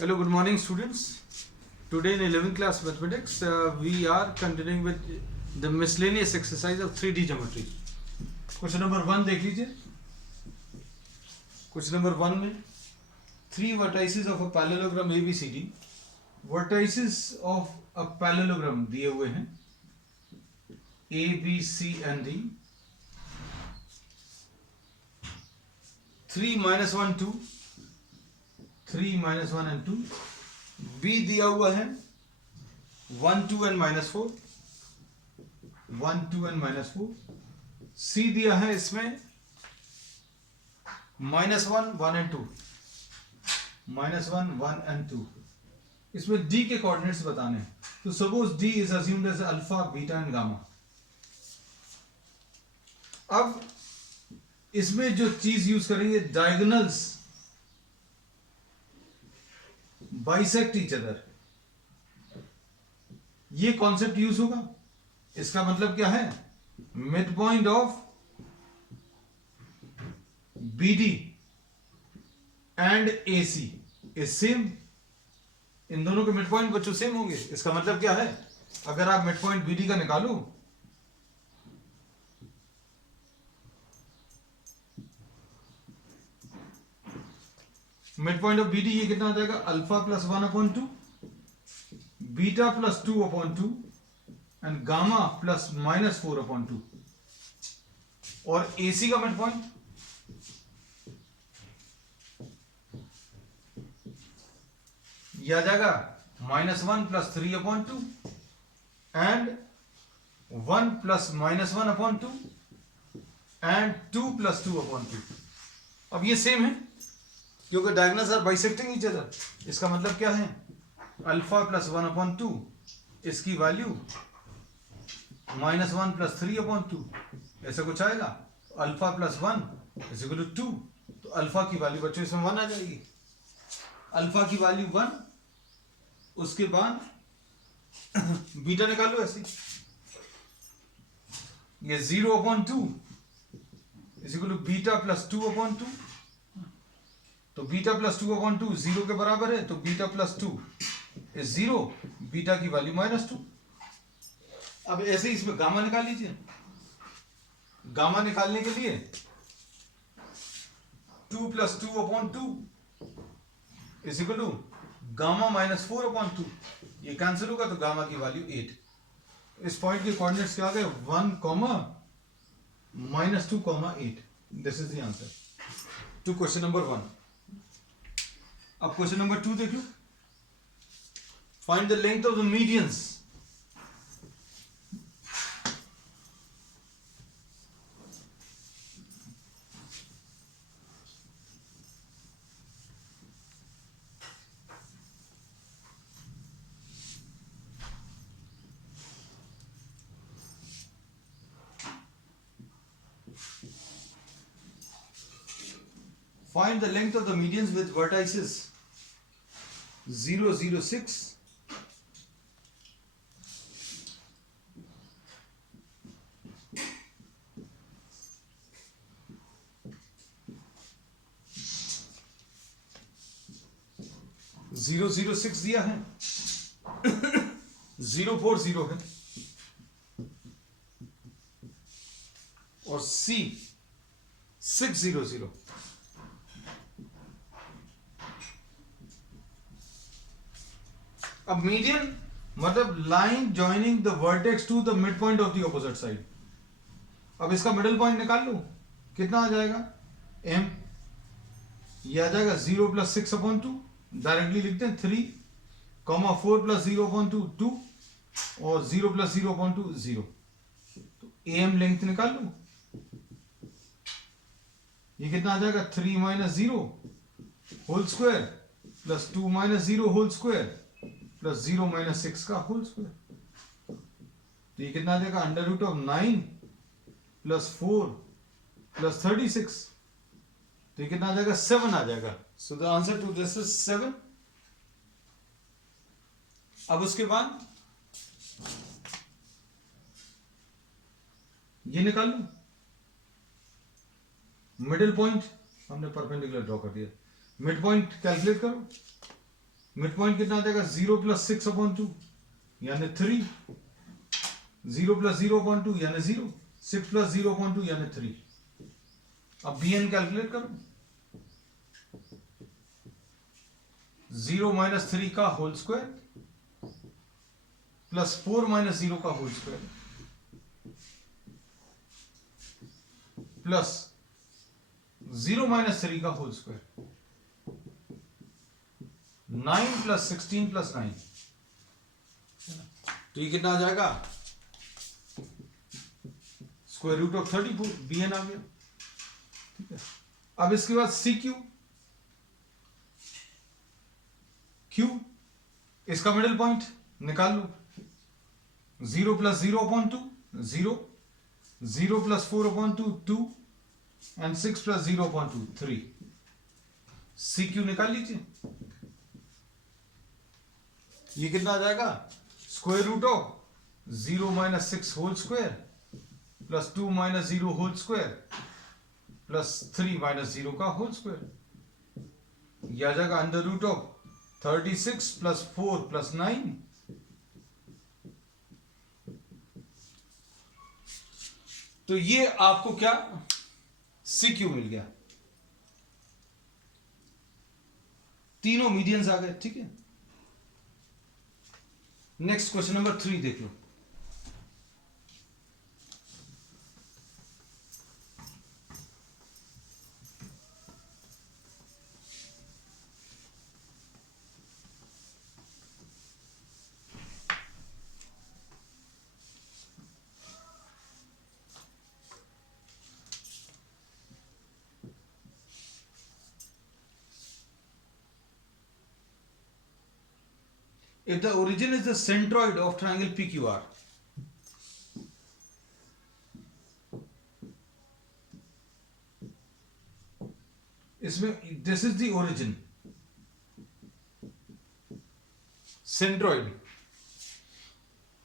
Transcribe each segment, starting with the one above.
Hello, good morning students. Today in 11th class mathematics we are continuing with the miscellaneous exercise of 3D geometry. Question number 1 देख लीजिए. Question number 1 में 3 vertices of a parallelogram ABCD. Vertices of a parallelogram दिए हुए हैं A, B, C and D. 3 minus 1 2. 3 minus 1 and 2. B दिया हुआ है 1 2 and minus 4. 1 2 and minus 4. C दिया है इसमें minus 1 1 and 2. minus 1 1 and 2. इसमें D के कोऑर्डिनेट्स बताने हैं. तो suppose D is assumed as alpha beta and gamma. अब इसमें जो चीज यूज करेंगे डायगोनल्स बाइसेक्ट ईच अदर, ये कॉन्सेप्ट यूज होगा. इसका मतलब क्या है? Mid point of BD and AC is same. इन दोनों के मिड पॉइंट बच्चों सेम होंगे. इसका मतलब क्या है? अगर आप मिड पॉइंट BD का निकालो मिड पॉइंट ऑफ BD ये कितना आ जाएगा? Alpha plus 1/2 beta plus 2/2 and gamma plus -4/2. और AC का मिड पॉइंट ये आ जाएगा -1 plus 3/2 and 1 plus -1/2 and 2 plus 2/2. अब ये सेम है क्योंकि diagonals are bisecting each other. इसका मतलब क्या है? अल्फा प्लस 1/2 इसकी वैल्यू -1 प्लस 3/2 ऐसा कुछ आएगा. Alpha plus 1 is equal to 2. तो अल्फा की वैल्यू बच्चों इसमें 1 आ जाएगी. अल्फा की वैल्यू 1. उसके बाद बीटा निकाल लो ऐसे. ये 0/2 is equal to beta plus 2/2. तो बीटा प्लस 2/2 0 के बराबर है. तो बीटा प्लस 2 इज 0. बीटा की वैल्यू -2. अब ऐसे ही इसमें गामा निकाल लीजिए. गामा निकालने के लिए 2 plus 2/2 is equal to gamma -4/2. ये कैंसिल होगा तो गामा की वैल्यू 8. इस पॉइंट के कोऑर्डिनेट्स क्या आ गए? 1, -2, 8. This is the answer to question number 1. अब क्वेश्चन नंबर 2 देख लो. Find the length of the medians. Find the length of the medians with vertices 0 0 6 0 0 6 दिया है. 0 4 0 है और C 6 0 0. अब मीडियन मतलब line joining the vertex to the mid point of the opposite side. अब इसका मिडिल पॉइंट निकाल लो. कितना आ जाएगा? M. ये आ जाएगा 0 प्लस 6/2. डायरेक्टली लिखते हैं 3, 4 प्लस 0/2 2 और 0 प्लस 0/2 0. तो AM लेंथ निकाल लो. ये कितना आ जाएगा? 3 minus 0 whole square plus 2 minus 0 whole square plus 0 minus 6 का होल स्क्वायर. तो ये कितना आ जाएगा? √9 प्लस 4 प्लस 36. तो ये कितना आ जाएगा? 7 आ जाएगा. So the answer to this is 7. अब उसके बाद ये निकाल लो. मिडिल पॉइंट हमने परपेंडिकुलर ड्रॉ कर दिया. मिड पॉइंट कैलकुलेट करो. मिड पॉइंट कितना आ जाएगा 0 प्लस 6/2 यानी 3, 0 प्लस 0/2 यानी 0, 6 प्लस 0/2 यानी 3। अब बी एन कैलकुलेट करो। 0 माइनस 3 का होल स्क्वायर प्लस 4 माइनस 0 का होल स्क्वायर प्लस 0 माइनस 3 का होल स्क्वायर, 9 प्लस 16 प्लस 9। तो ये कितना आ जाएगा? Square root of 34, B N आ गया। ठीक है, अब इसके बाद सी क्यू, क्यू इसका मिडिल पॉइंट निकाल लो। 0 plus 0/2 0, 0 plus 4/2 2 and 6 plus 0/2 3। C Q निकाल लीजिए। ये कितना आ जाएगा? Square root of 0 minus 6 whole square plus 2 minus 0 whole square plus 3 minus 0 का होल स्क्वायर। यह आ जाएगा under root of 36 plus 4 plus 9। तो ये आपको क्या सी क्यू मिल गया। तीनों मीडियंस आ गए। ठीक है, नेक्स्ट क्वेश्चन नंबर 3 देख लो। If the origin is the centroid of triangle PQR, इसमें this is the origin, centroid,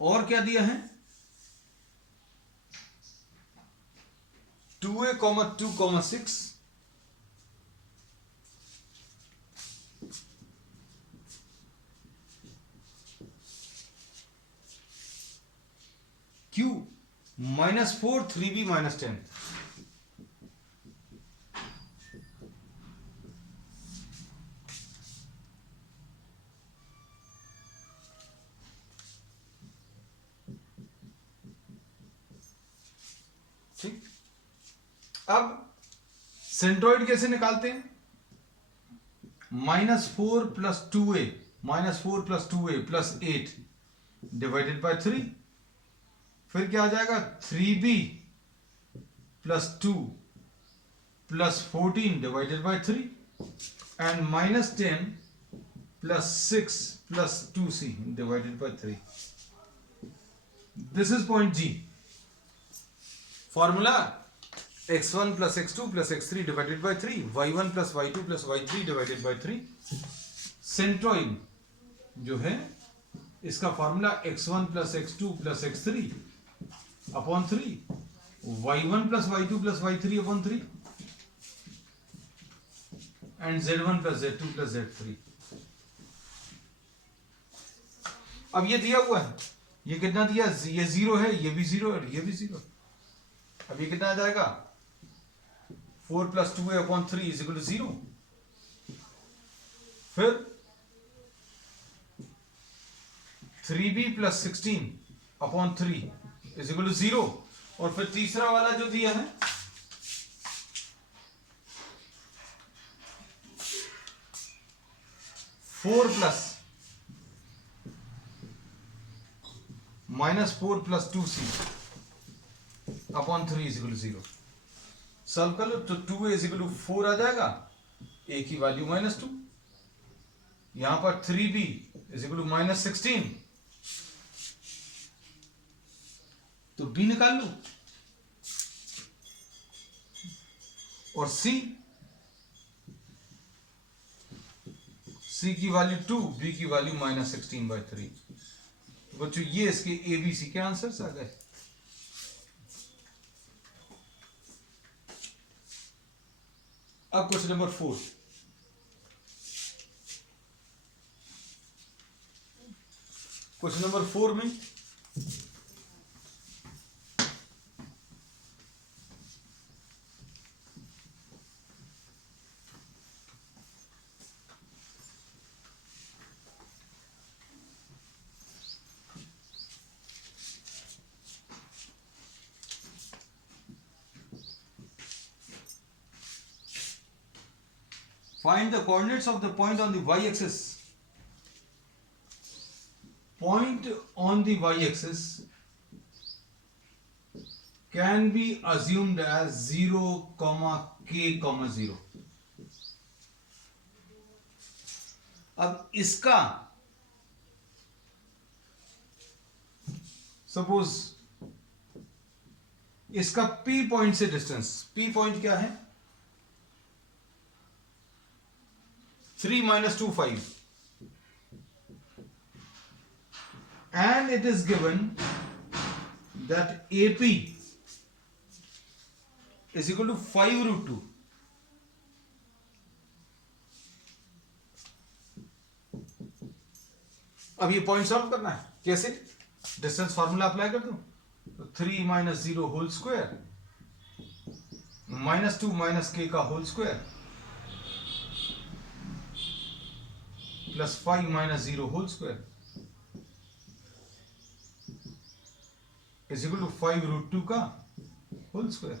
और क्या दिया है? 2a, 2, 6, Q -4 3b -10। ठीक, अब सेंट्रोइड कैसे निकालते हैं? -4 plus 2a, -4 plus 2a plus 8 divided by 3। फिर क्या आ जाएगा? 3b plus 2 plus 14 divided by 3 and -10 plus 6 plus 2c divided by 3। This is point G. Formula x1 plus x2 plus x3 divided by 3, y1 plus y2 plus y3 divided by 3। Centroid जो है इसका formula x1 plus x2 plus x3 upon 3, y1 plus y2 plus y3 upon 3 and z1 plus z2 plus z3। अब ये दिया हुआ है, ये कितना दिया? ये 0 है, ये भी 0 और ये भी 0। अब ये कितना आ जाएगा? 4 plus 2a upon 3 is equal to 0। फिर 3b plus 16 upon 3 is equal to 0। और फिर तीसरा वाला जो दिया है -4 plus 2c upon 3 is equal to 0। Solve कर लो तो 2a इज इक्वल टू 4 आ जाएगा, a की वैल्यू -2। यहां पर 3b इज इक्वल टू -16, तो b निकाल लो। और c की वैल्यू 2, b की वैल्यू -16/3। तो बच्चों ये इसके ABC के आंसर्स आ गए। अब क्वेश्चन नंबर 4। क्वेश्चन नंबर 4 में find the coordinates of the point on the y-axis. Point on the y-axis can be assumed as 0, k, 0. अब इसका सपोज इसका P पॉइंट से डिस्टेंस, P पॉइंट क्या है 3 minus 2 5, and it is given that AP is equal to 5 root 2. अब ये point solve करना है, कैसे? डिस्टेंस फार्मूला अप्लाई कर दूं तो 3 minus 0 whole square minus 2 minus k का whole square plus 5 minus 0 whole square is equal to 5 root 2 का होल स्क्वायर.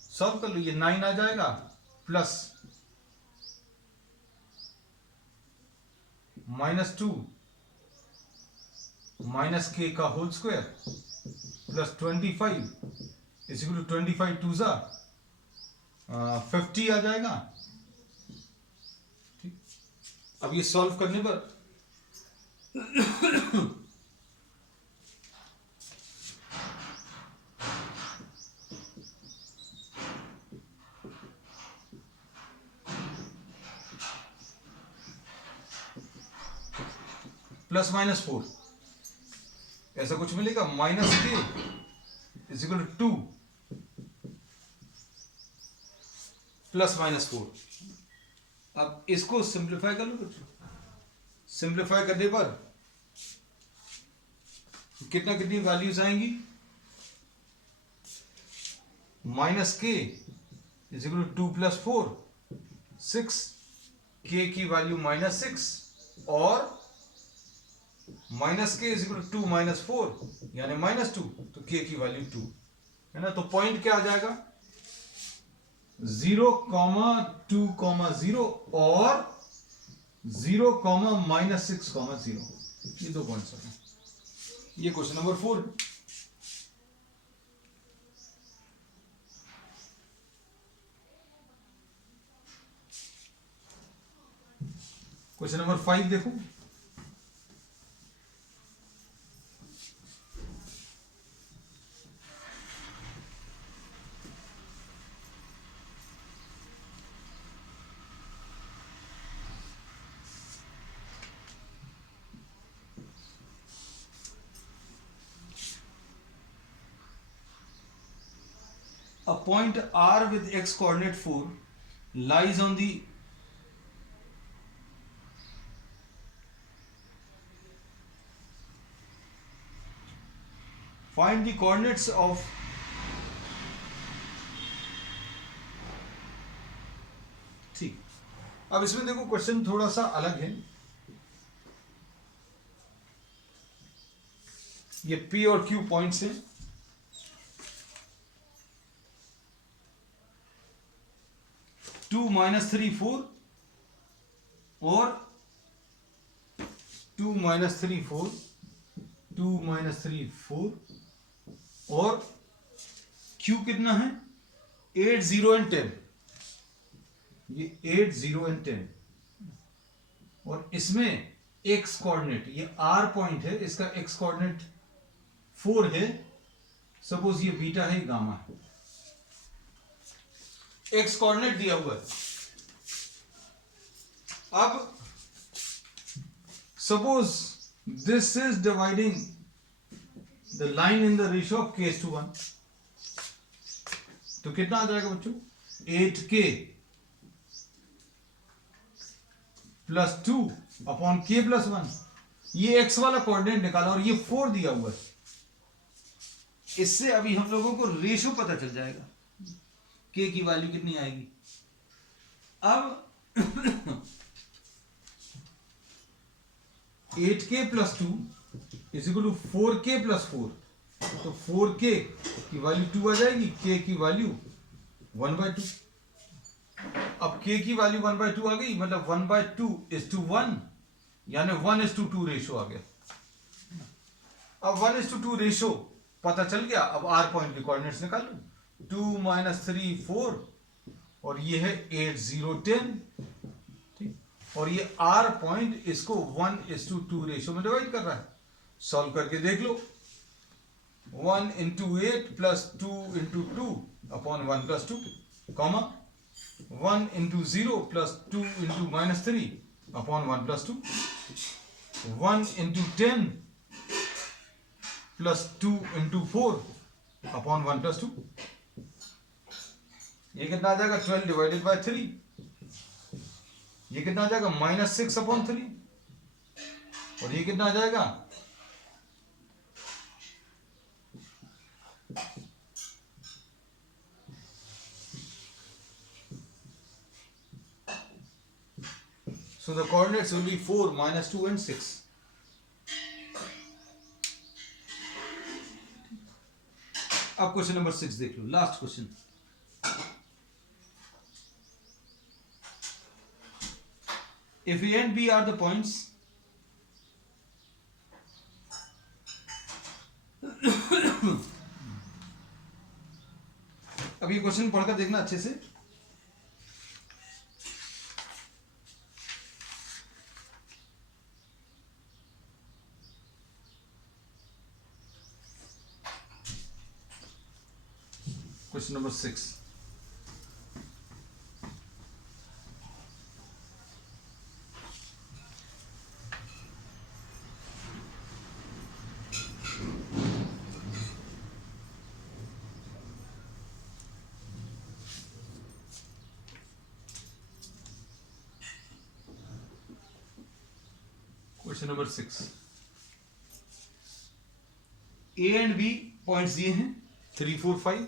सॉल्व कर लो, ये 9 आ जाएगा प्लस -2 माइनस k का whole square plus 25 is equal to 25 2 जा 50 आ जाएगा. ठीक, अब ये सॉल्व करने पर +-4 ऐसा कुछ मिलेगा. -k is equal to 2 +-4. अब इसको सिंप्लीफाई कर लो बच्चों. सिंप्लीफाई करने पर कितनी वैल्यूज आएंगी? -k is equal to 2 + 4 6, k की वैल्यू -6 और -k इज इक्वल टू 2 - 4 यानी -2, तो k की वैल्यू 2 है ना. तो पॉइंट क्या आ जाएगा 0, 2, 0 और 0, -6, 0. ये दो पॉइंट्स हैं. ये क्वेश्चन नंबर 4. क्वेश्चन नंबर 5 देखो. A point R with x coordinate 4 lies on the find the coordinates of ठीक. अब इसमें देखो क्वेश्चन थोड़ा सा अलग है. ये P और Q पॉइंट्स हैं. -2 3 4 और 2 3 4 2 3 4 और Q कितना है 8 0 and 10. ये 8 0 and 10 और इसमें x कोऑर्डिनेट ये R पॉइंट है, इसका x कोऑर्डिनेट 4 है. सपोज ये बीटा है, गामा है. x कोऑर्डिनेट दिया हुआ है. अब suppose this is dividing the line in the ratio of k/1, तो कितना आ जाएगा बच्चों 8k + 2 अपॉन k + 1. ये x वाला कोऑर्डिनेट निकाला और ये 4 दिया हुआ है। इससे अभी हम लोगों को रेशो पता चल जाएगा k की वैल्यू कितनी आएगी। अब 8k + 2 = 4k + 4, तो 4k की वैल्यू 2 आ जाएगी, k की वैल्यू 1/2। अब k की वैल्यू 1/2 आ गई, मतलब 1/2:1, यानी 1:2 रेशो आ गया। अब 1:2 रेशो पता चल गया। अब r पॉइंट के कोऑर्डिनेट्स निकाल लो, 2 - 3 4, और ये है 8 0 10, ठीक। और ये r पॉइंट इसको 1:2 रेशो में डिवाइड कर रहा है। सॉल्व करके देख लो, 1 × 8 + 2 × 2 / 1 + 2, कॉमा 1 × 0 + 2 × -3 / 1 + 2, 1 × 10 + 2 × 4 / 1 + 2। ये कितना आ जाएगा, 12 / 3। ये कितना आ जाएगा, -6/3। और ये कितना आ जाएगा, so the coordinates will be 4 - 2 and 6। अब क्वेश्चन नंबर 6 देख लो, last question. If A and B are the points अब ये क्वेश्चन पढ़कर देखना अच्छे से। Question number 6, question number 6, A and B points दिए हैं 3 4 5,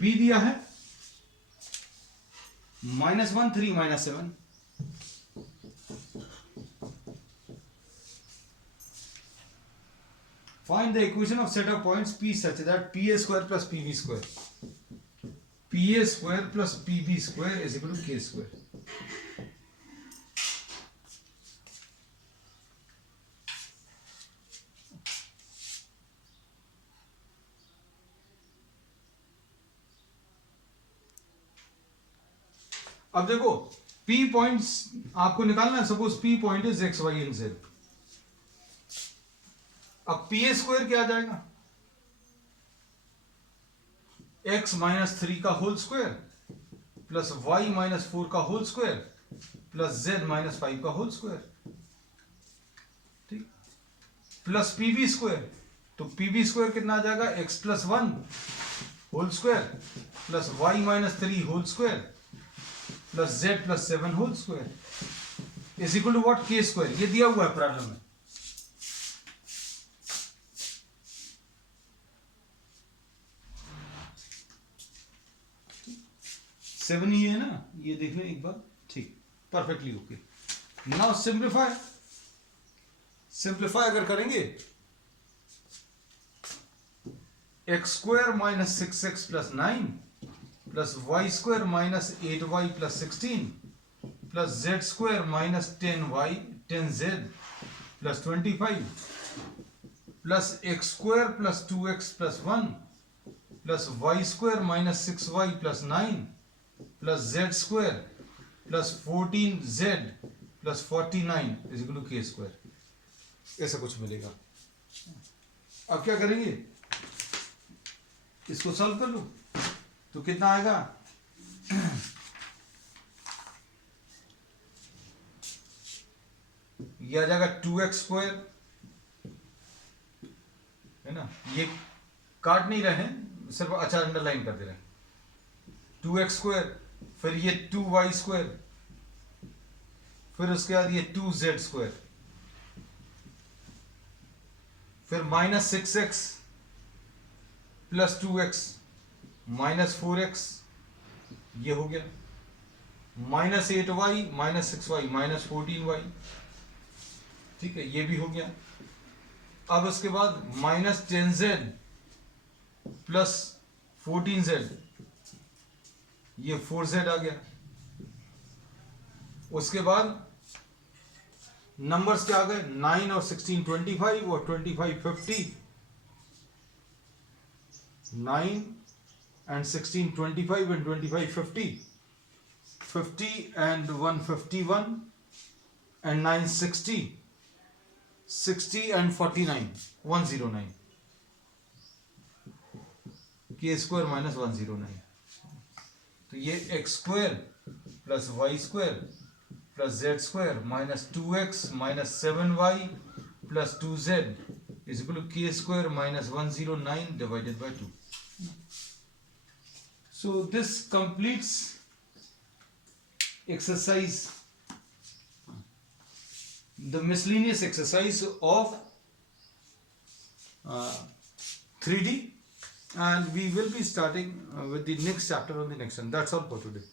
बी दिया है -1 3 -7। Find the equation of set of points P such that PA² + PB², PA² + PB² = K²। अब देखो, P पॉइंट्स आपको निकालना है। Suppose P point is x y and z। अब PA² क्या आ जाएगा, x - 3 का होल स्क्वायर प्लस y - 4 का होल स्क्वायर प्लस z - 5 का होल स्क्वायर, ठीक, प्लस PB²। तो PB² कितना आ जाएगा, x + 1 whole square plus y - 3 whole square plus z + 7 whole square = what, K²। ये दिया हुआ है प्रॉब्लम में। सेवन ही है ना, ये देख लें एक बार, ठीक, perfectly okay. Now simplify. Simplify अगर करेंगे, x² - 6x + 9 plus y² - 8y + 16 plus z² - 10z + 25 plus x² + 2x + 1 plus y² - 6y + 9 plus z² + 14z + 49 = K²। ऐसा कुछ मिलेगा। अब क्या करेंगे, इसको सॉल्व कर लो, तो कितना आएगा, ये आ जाएगा 2x², है ना। ये काट नहीं रहे हैं, सिर्फ अच्छा अंडरलाइन कर दे रहे हैं। 2x², फिर ये 2y², फिर उसके बाद ये 2z², फिर -6x + 2x -4x, ये हो गया, -8y -6y -14y, ठीक है, ये भी हो गया। अब उसके बाद -10z + 14z, ये 4z आ गया। उसके बाद नंबर्स क्या आ गए, 9 और 16 25 और 25 50, 9 and 16 25 and 25 50, 50 and 1 51 and 9 60, 60 and 49 109, k² - 109। तो ये x² + y² + z² - 2x - 7y + 2z is equal to k² - 109 divided by 2. So this completes exercise, the miscellaneous exercise of 3D, and we will be starting with the next chapter on the next one. That's all for today.